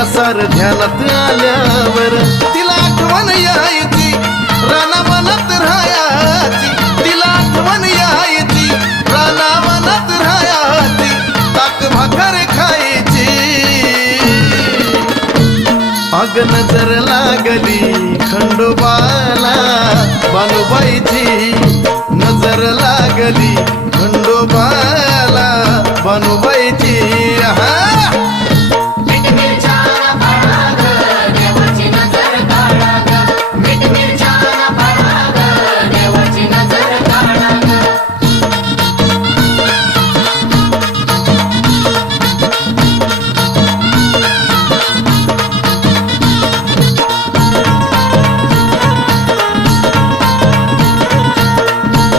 तिच्या सार ध्यानात आल्यावर तिला आठवण यायची राना मनात राहायची तिला आठवण यायची राना मनात राहायची ताक भाकर खायची अग नजर लागली खंडोबाला बानुबाईची नजर लागली खंडोबाला बानुबाई